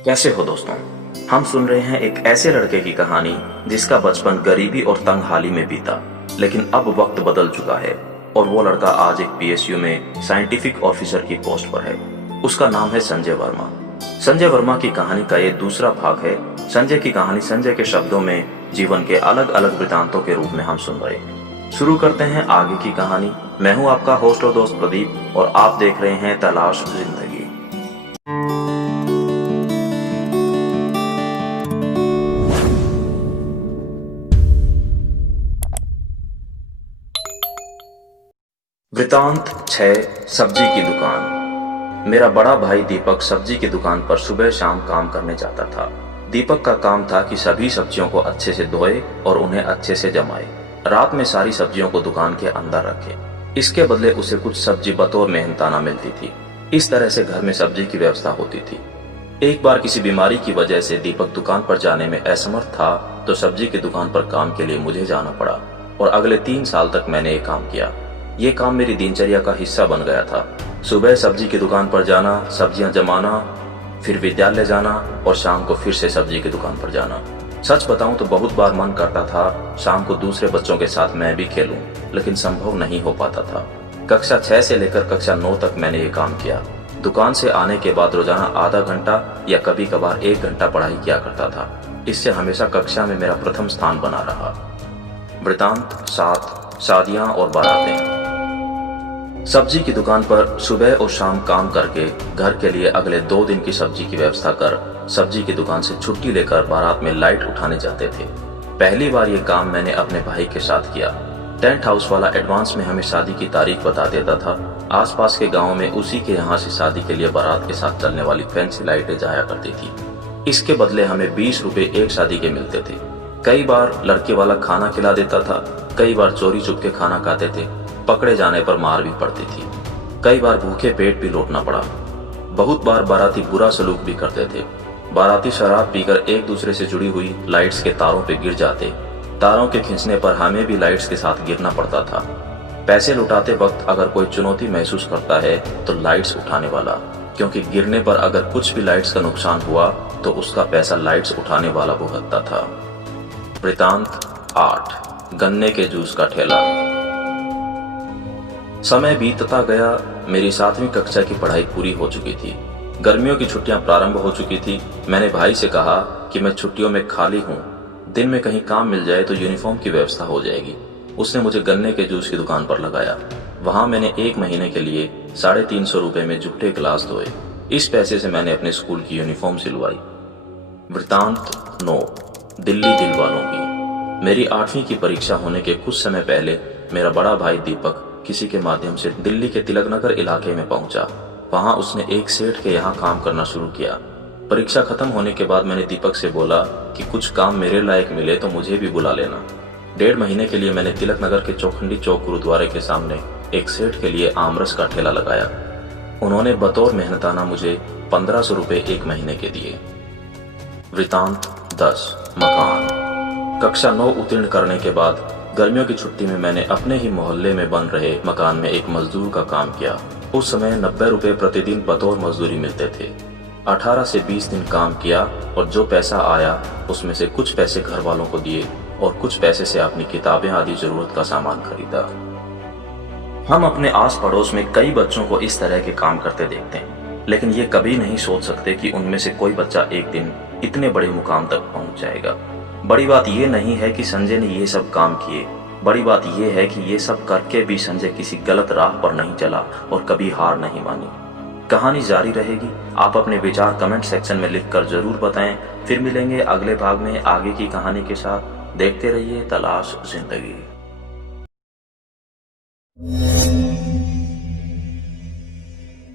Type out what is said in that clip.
कैसे हो दोस्तों। हम सुन रहे हैं एक ऐसे लड़के की कहानी जिसका बचपन गरीबी और तंगहाली में बीता, लेकिन अब वक्त बदल चुका है और वो लड़का आज एक पीएसयू में साइंटिफिक ऑफिसर की पोस्ट पर है। उसका नाम है संजय वर्मा। संजय वर्मा की कहानी का ये दूसरा भाग है। संजय की कहानी संजय के शब्दों में जीवन के अलग अलग वृतांतों के रूप में हम सुन रहे हैं। शुरू करते हैं आगे की कहानी। मैं हूं आपका होस्ट और दोस्त प्रदीप और आप देख रहे हैं तलाश जिंदगी। वृतांत 6। सब्जी की दुकान। मेरा बड़ा भाई दीपक सब्जी की दुकान पर सुबह शाम काम करने जाता था। दीपक का काम था कि सभी सब्जियों को अच्छे से धोए और उन्हें अच्छे से जमाए। रात में सारी सब्जियों को दुकान के अंदर रखे। इसके बदले उसे कुछ सब्जी बतौर मेहनताना मिलती थी। इस तरह से घर में सब्जी की व्यवस्था होती थी। एक बार किसी बीमारी की वजह से दीपक दुकान पर जाने में असमर्थ था, तो सब्जी की दुकान पर काम के लिए मुझे जाना पड़ा और अगले 3 साल तक मैंने ये काम किया। ये काम मेरी दिनचर्या का हिस्सा बन गया था। सुबह सब्जी की दुकान पर जाना, सब्जियां जमाना, फिर विद्यालय जाना और शाम को फिर से सब्जी की दुकान पर जाना। सच बताऊं तो बहुत बार मन करता था शाम को दूसरे बच्चों के साथ मैं भी खेलूं, लेकिन संभव नहीं हो पाता था। कक्षा 6 से लेकर कक्षा 9 तक मैंने ये काम किया। दुकान से आने के बाद रोजाना आधा घंटा या कभी कभार 1 घंटा पढ़ाई किया करता था। इससे हमेशा कक्षा में मेरा प्रथम स्थान बना रहा। वृतांत 7। शादियां और बारातें। सब्जी की दुकान पर सुबह और शाम काम करके घर के लिए अगले 2 दिन की सब्जी की व्यवस्था कर सब्जी की दुकान से छुट्टी लेकर बारात में लाइट उठाने जाते थे। पहली बार ये काम मैंने अपने भाई के साथ किया। टेंट हाउस वाला एडवांस में हमें शादी की तारीख बता देता था। आसपास के गाँव में उसी के यहाँ से शादी के लिए बारात के साथ चलने वाली फैंसी लाइटें जाया करती थी। इसके बदले हमें 20 रुपए एक शादी के मिलते थे। कई बार लड़के वाला खाना खिला देता था, कई बार चोरी चुप के खाना खाते थे। पकड़े जाने पर मार भी पड़ती थी। कई बार भूखे पेट भी लौटना पड़ा। बहुत बार बाराती बुरा सलूक भी करते थे। बाराती शराब पीकर एक दूसरे से जुड़ी हुई लाइट्स के तारों पे गिर जाते। तारों के खींचने पर हमें भी लाइट्स के साथ गिरना पड़ता था। पैसे लुटाते वक्त अगर कोई चुनौती महसूस करता है तो लाइट्स उठाने वाला, क्योंकि गिरने पर अगर कुछ भी लाइट्स का नुकसान हुआ तो उसका पैसा लाइट्स उठाने वाला भुगतता था। वृतांत 8। गन्ने के जूस का ठेला। समय बीतता गया। मेरी 7वीं कक्षा की पढ़ाई पूरी हो चुकी थी। गर्मियों की छुट्टियां प्रारंभ हो चुकी थी। मैंने भाई से कहा कि मैं छुट्टियों में खाली हूँ, दिन में कहीं काम मिल जाए तो यूनिफॉर्म की व्यवस्था हो जाएगी। उसने मुझे गन्ने के जूस की दुकान पर लगाया। वहां मैंने 1 महीने के लिए 350 रुपए में जूठे गिलास धोए। इस पैसे से मैंने अपने स्कूल की यूनिफॉर्म सिलवाई। वृतांत 9। दिल्ली दिल वालों की। मेरी 8वीं की परीक्षा होने के कुछ समय पहले मेरा बड़ा भाई दीपक किसी के माध्यम से दिल्ली के तिलक नगर इलाके में पहुंचा। वहां उसने एक सेठ के यहाँ काम करना शुरू किया। परीक्षा खत्म होने के बाद मैंने दीपक से बोला कि कुछ काम मेरे लायक मिले तो मुझे भी बुला लेना। 1.5 महीने के लिए मैंने तिलक नगर के चौखंडी चौक गुरुद्वारे के सामने एक सेठ के लिए आमरस का ठेला लगाया। उन्होंने बतौर मेहनताना मुझे 1500 रुपए 1 महीने के दिए। वृतांत 10। मकान। कक्षा 9 उत्तीर्ण करने के बाद गर्मियों की छुट्टी में मैंने अपने ही मोहल्ले में बन रहे मकान में एक मजदूर का काम किया। उस समय 90 रुपए प्रतिदिन बतौर मजदूरी मिलते थे। 18 से 20 दिन काम किया और जो पैसा आया उसमें से कुछ पैसे घर वालों को दिए और कुछ पैसे से अपनी किताबें आदि जरूरत का सामान खरीदा। हम अपने आस पड़ोस में कई बच्चों को इस तरह के काम करते देखते हैं, लेकिन ये कभी नहीं सोच सकते कि उनमें से कोई बच्चा एक दिन इतने बड़े मुकाम तक पहुंच जाएगा। बड़ी बात यह नहीं है कि संजय ने ये सब काम किए, बड़ी बात यह है कि ये सब करके भी संजय किसी गलत राह पर नहीं चला और कभी हार नहीं मानी। कहानी जारी रहेगी। आप अपने विचार कमेंट सेक्शन में लिखकर जरूर बताएं। फिर मिलेंगे अगले भाग में आगे की कहानी के साथ। देखते रहिए तलाश जिंदगी।